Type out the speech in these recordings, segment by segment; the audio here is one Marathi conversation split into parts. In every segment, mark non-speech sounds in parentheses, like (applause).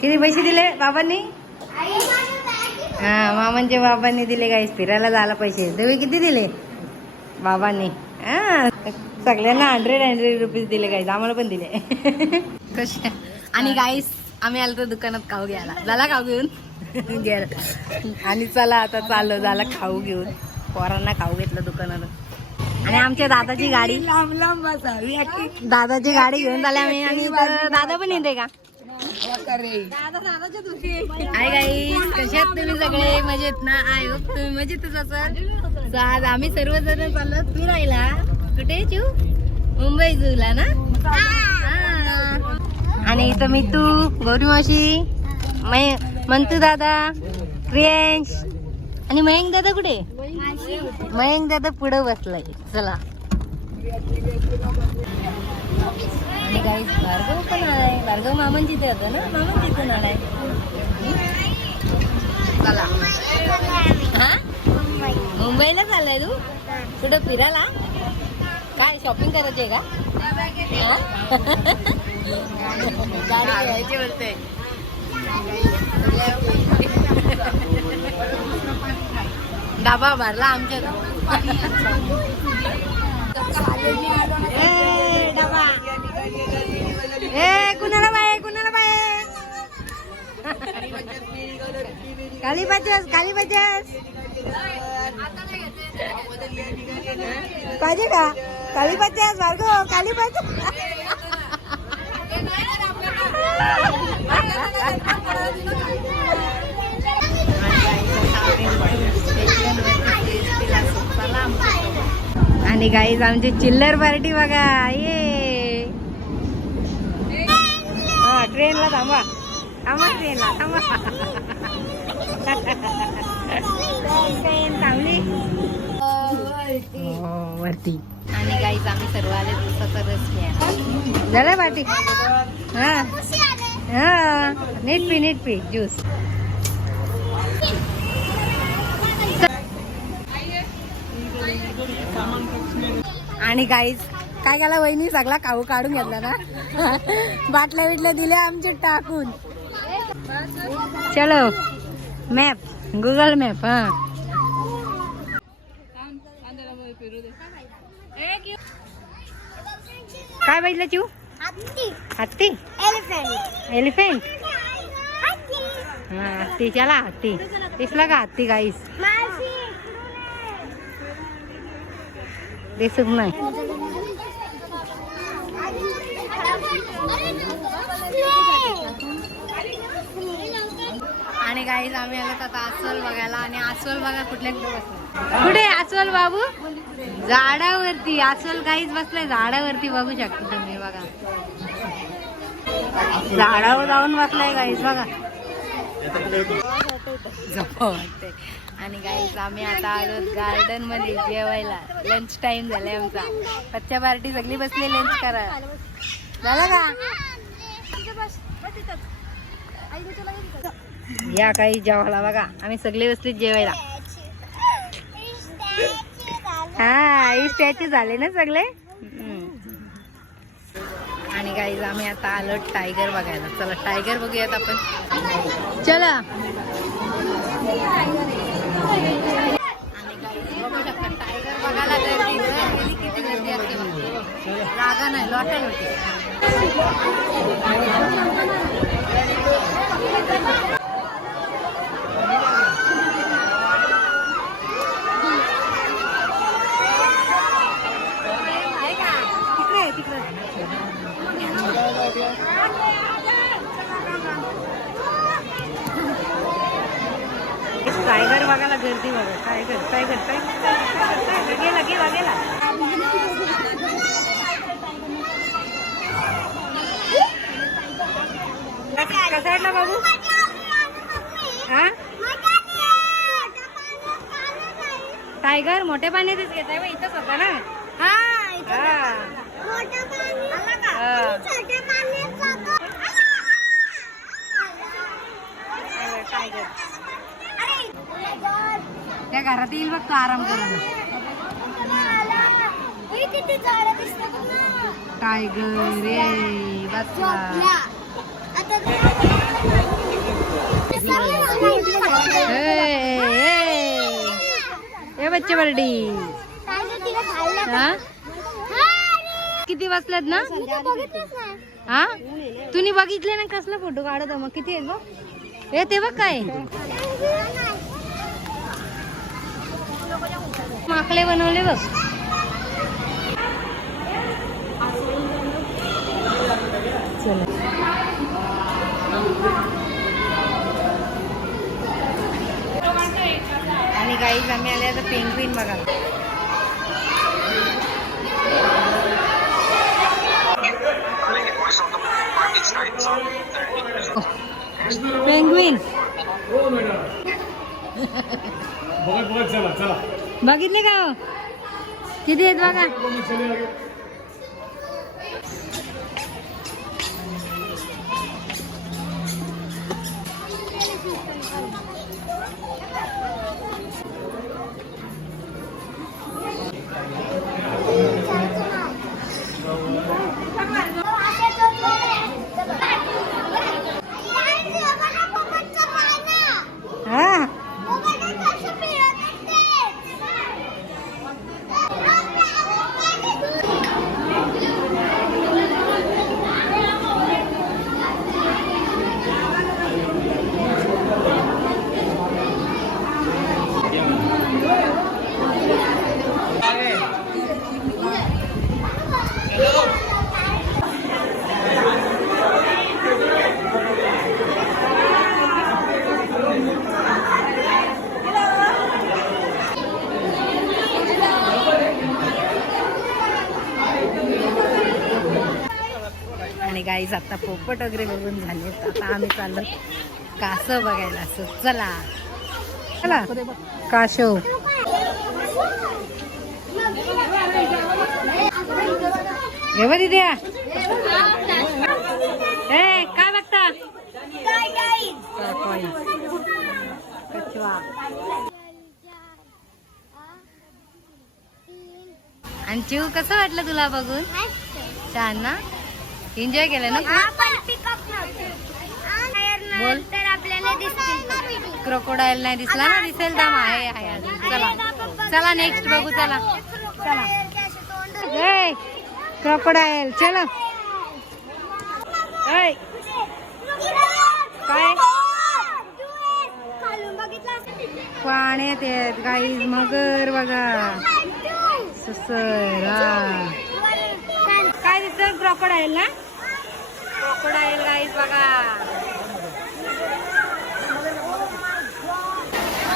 किती पैसे दिले बाबांनी? हा मामांच्या बाबांनी दिले गाईस फिरायला जायला पैसे. तुम्ही किती दिले? बाबांनी. हा सगळ्यांना हंड्रेड हंड्रेड रुपीज दिले गाईस आम्हाला पण दिले. (laughs) कसे आणि गाईस आम्ही आलो तर दुकानात खाऊ घ्यायला. झाला खाऊ घेऊन? गेला आणि चला आता चाललो झाला खाऊ घेऊन. पोरांना खाऊ घेतलं दुकानात. आणि आमच्या दादाची गाडी. लांब लांब दादाची गाडी घेऊन झाली आम्ही. आणि दादा पण येते का? करे गाई कशात तुम्ही सगळे? मजेत ना? आय होप तुम्ही मजेतच असाल. आज आम्ही सर्वजण चाललो फिरायला कुठे चिऊ? मुंबई जूला ना? आणि इथं मी तू गौरी मावशी मंतू दादा प्रियांश. आणि मयंक दादा कुठे? मयंक दादा पुढे बसलाय. चला. आणि काही भार्गव पण आलाय भार्गव मामन तिथे होतं ना? मामन तिथून आलाय हा? मुंबईला चाललाय तू? कुठं फिरायला? काय शॉपिंग करायची आहे का डाबा भरला आमच्या ए कुणाला बाय कुणाला बाय? खाली बचस खाली बचस पाहिजे का? खाली बचस भार्गव खाली आणि गाईज आमची चिल्लर पार्टी बघा. ये. हा ट्रेनला थांबा. थांबा ट्रेनला थांबा. ट्रेन थांबली वरती. आणि गाईज आम्ही सर्व आले दिवसाचा रस घ्या झालं पार्टी हा. हा. नीट पी नीट पी ज्यूस आणि गाईज काय केला वहिनी? सगळा खाऊ काढून घेतला ना? बाटल्या बिटल्या दिल्या आमचे टाकून. चलो मॅप गुगल मॅप हा. काय बघितलं चिऊ? हत्ती. एलिफेंट हा हत्ती. चला हत्ती. दिसला का हत्ती गाईस दिसत नाही. आणि गाईज आम्ही आलो आता अस्वल बघायला आणि अस्वल बघा कुठल्या कुठे बसला. कुठे अस्वल बाबू? झाडावरती. अस्वल गाईज बसलाय. झाडावरती बघू शकता तुम्ही बघा. झाडावर जाऊन बसलाय गाईज बघा. वाटते आणि गाईज आम्ही आता आलो गार्डनमध्ये जेवायला. लंच टाइम झालाय आमचा. पत्त्या पार्टी सगळी बसली लंच करा झालं का? या काही जेवायला बघा. आम्ही सगळे बसले जेवायला. हा स्टॅच्यू झाले ना सगळे? आणि गाईज आम्ही आता आलो टायगर बघायला. चला टायगर बघूयात आपण. चला. टायगर बघायला गर्दी किती गर्दी असते बघा. नाही लॉटल होती. तिकडे टायगर बघायला गर्दी बघा. Tiger tiger tiger tiger, tiger गेला गेला गेला कसा वाटला बाबू हा टायगर मोठ्या पाण्यातच घेत आहे इथंच होता ना? हा हा. टायगर त्या घरात येईल बघ तो आराम करायला टायगर रे ए बच्चे बर्डी हा? किती वाजल्यात ना? हा? तुम्ही बघितले ना कसला फोटो काढत मग किती येतो बघ ते बघ काय माकडे बनवले बघ. चला आणि काही आम्ही आले आता पेंग्विन बघा. पेंग्विन बघितले का हो? किती आहेत बघा? गाईज आता पोपट वगैरे बघून झाले आता आम्ही चाललो कास बघायला. असं चला. चला. काशो हे बघ द्या ए काय बघता? आणि चिव कसं वाटलं तुला बघून? छान ना? एन्जॉय केलं ना? बोल. तर आपल्याला क्रोकोडाईल नाही दिसला ना दिसेल दाम आहे आहे अजून. चला. चला नेक्स्ट बघू चला. चला. क्रोकोडाईल चलो. काय पाण्यात आहेत गाईज मगर बघा. सुसर. काय दिसत क्रोकोडाईल ना क्रोकोडाईल गाईज बघा.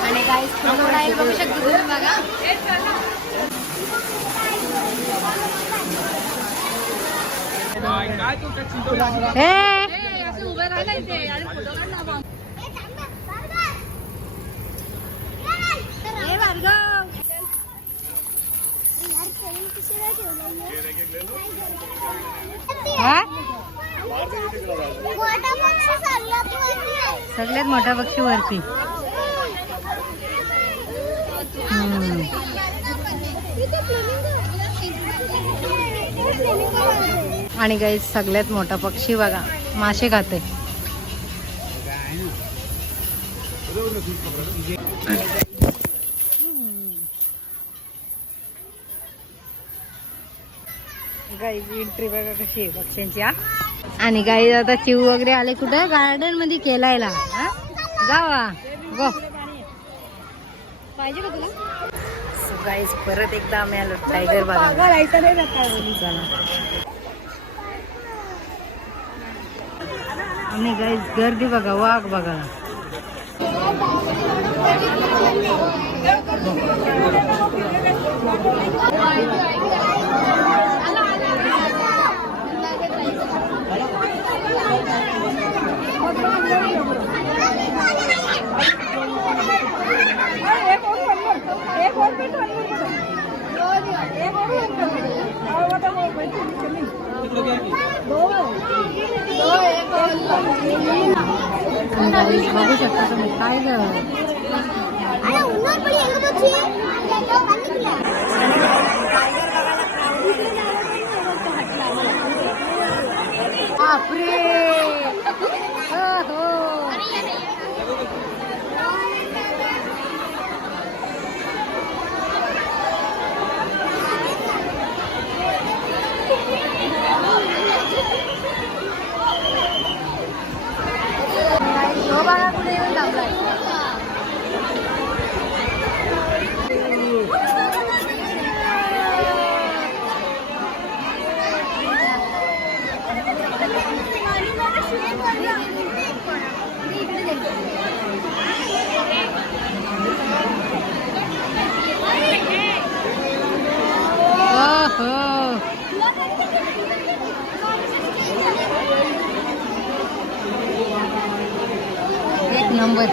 आणि गाईज क्रोकोडाईल बघू शकतो तुम्ही बघा. हे. हे भार्गव. हा? सगळ्यात मोठा पक्षी वरती. आणि काही सगळ्यात मोठा पक्षी बघा मासे खाते. गाईची एंट्री बघा कशी आहे पक्ष्यांची आ आणि गाई आता चिव वगैरे आले कुठं? गार्डनमध्ये हा? जावा. गो पाहिजे का तुला? गाईस परत एकदा आम्ही आलो टायगर बघा आणि गाईस गर्दी बघा वाघ बघा. गाईस बघू शकता तुम्ही काय बापरे. हो, हो. एक नंबर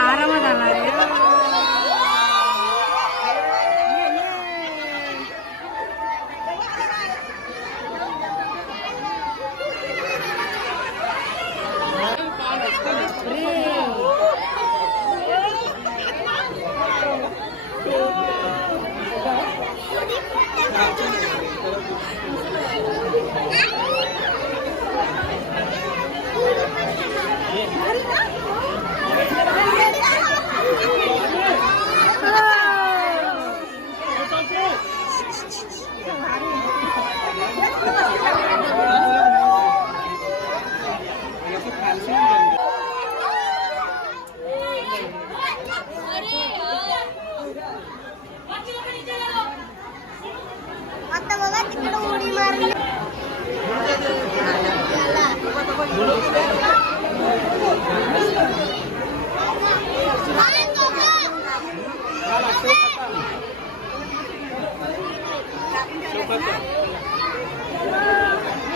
आरामात आला रे आता बघा तिकडे उडी मारली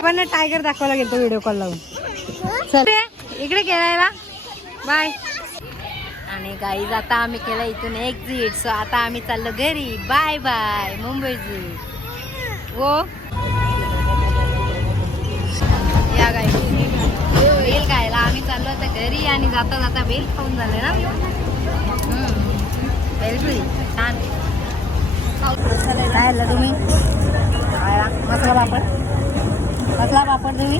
पण टायगर दाखवायला गेलो व्हिडिओ कॉल लावून. चल. इकडे खेळायला. बाय आणि गाईज आता आम्ही केला इथून एक्झिट सो आता आम्ही चाललो घरी. बाय बाय मुंबई झू हो? या गाई बेल खायला. आम्ही चाललो आता घरी आणि जाता जाता बेल खाऊन झाले ना. बेल बेलपुरी छान. काय आलं तुम्ही खायला पापड. कसला पापड तुम्ही?